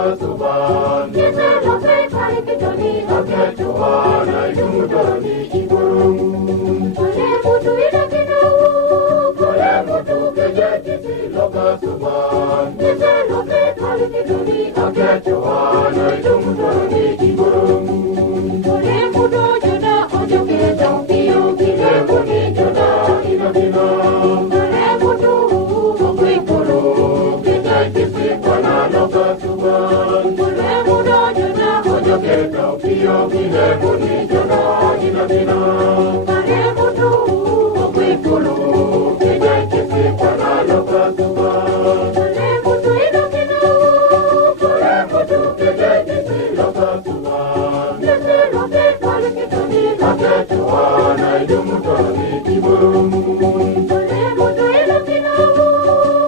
loka suban. Yese loke kari kitoni loke tuana idumutoni iburungu. Kole mutu idakinawu, kole mutu kejekisi loka suban. Yese loke kari kitoni loke tuana idumutoni iburungu. Kole mutu joda ojoke jampiyo kile muni joda inabina. Kole mutu okwikuru kejekisi kwana loka suban. Kole mutu joda ojoke jampiyo kile muni joda inabina. Kole mutu okwikuru kejekisi kwana loka suban. Kole mutu idakinawu, kole mutu kejekisi loka suban. Yese loke kari kitoni loke tuana idumutoni iburungu. Kole mutu idakinawu,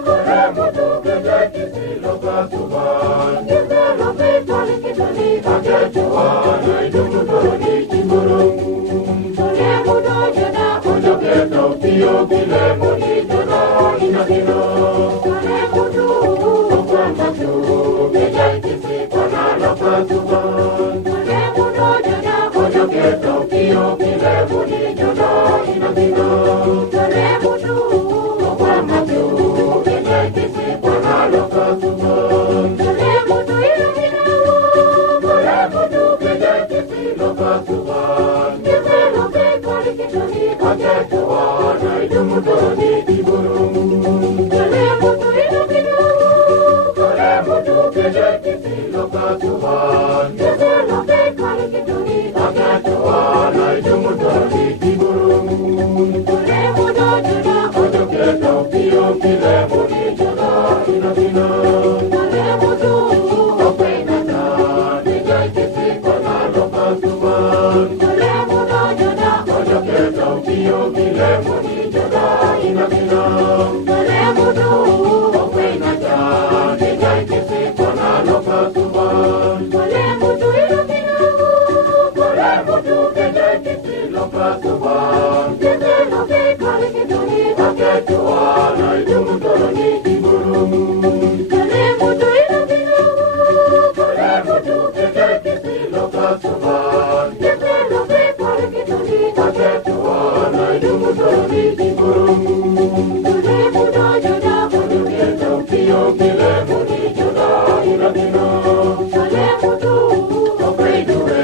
kole mutu kejekisi loka suban. Yese loke kari kitoni loke tuana idumutoni iburungu. Kole mutu joda ojoke jampiyo kile muni joda inabina. Kole mutu okwamatu kejekisi kwana loka suban. Kole mutu joda ojoke jampiyo kile muni joda inabina. Kole mutu okwamatu kejekisi kwana loka suban. Kole mutu idakinawu, kole mutu kejekisi loka suban. Yese loke kari kitoni loke tuana idumutoni iburungu. Kole mutu idakinawu, kole mutu kejekisi loka suban. Yese loke kari kitoni loke tuana idumutoni iburungu. Kole mutu joda ojoke jampiyo kile muni joda inabina. Kole mutu okwinata kejekisi kwana loka suban. Kole mutu joda ojoke jampiyo kile muni joda inabina. Kole mutu okwinata kejekisi kwana loka suban. Kole mutu idakinawu, kole mutu kejekisi loka suban. Yese loke kari kitoni loke tuana idumutoni iburungu. Kole mutu idakinawu, kole mutu kejekisi loka suban. Yese loke kari kitoni loke tuana idumutoni iburungu. Kole mutu joda ojoke jampiyo kile muni joda inabina. Kole mutu okwidure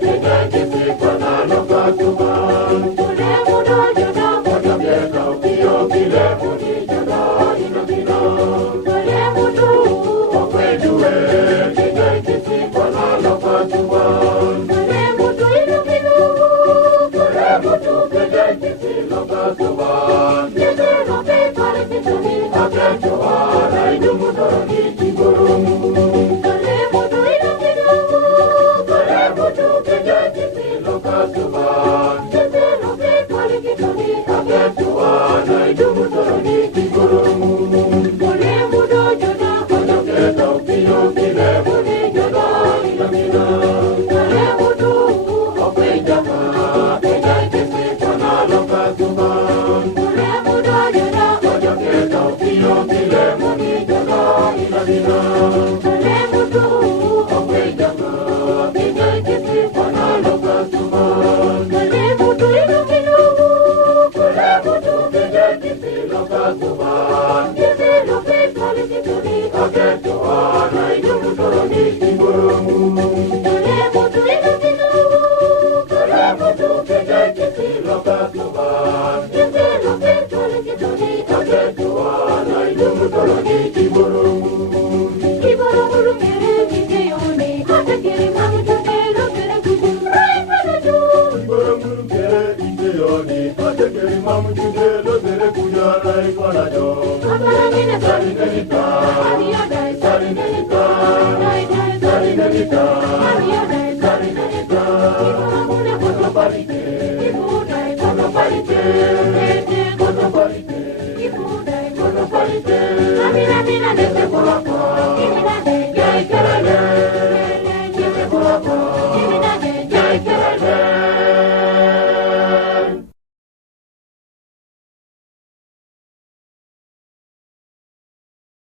kejekisi kwana loka suban. Kole mutu joda ojoke jampiyo kile muni joda inabina. Kole mutu okwidure kejekisi kwana loka suban. Kole mutu idakinawu, kole mutu kejekisi loka suban. Yese loke kari kitoni loke tuana idumutoni iburungu. Kole mutu idakinawu, kole mutu kejekisi loka suban. Yese loke kari kitoni loke tuana idumutoni iburungu. Kole mutu joda ojoke jampiyo kile muni joda inabina. Kole mutu okwinata kejekisi kwana loka suban. Kole mutu joda ojoke jampiyo kile muni joda inabina. Kole mutu okwinata kejekisi kwana loka suban. Kole mutu idakinawu, kole mutu kejekisi loka suban. Yese loke kari kitoni loke tuana idumutoni iburungu. Kole mutu idakinawu, kole mutu kejekisi loka suban. Yese loke kari kitoni loke tuana idumutoni iburungu. Iburungu kere kiteyoni atakiri mamu joke lokere kuju. Rai panaju. Iburungu kere kiteyoni atakiri mamu joke lokere kuja rai panajo. Aparamina sarinelita. Ariadai sarinelita. Dai dai sarinelita. Ariadai sarinelita. Iburungu ne koto parite. Ibudai koto parite. Koto parite. Ibudai koto parite.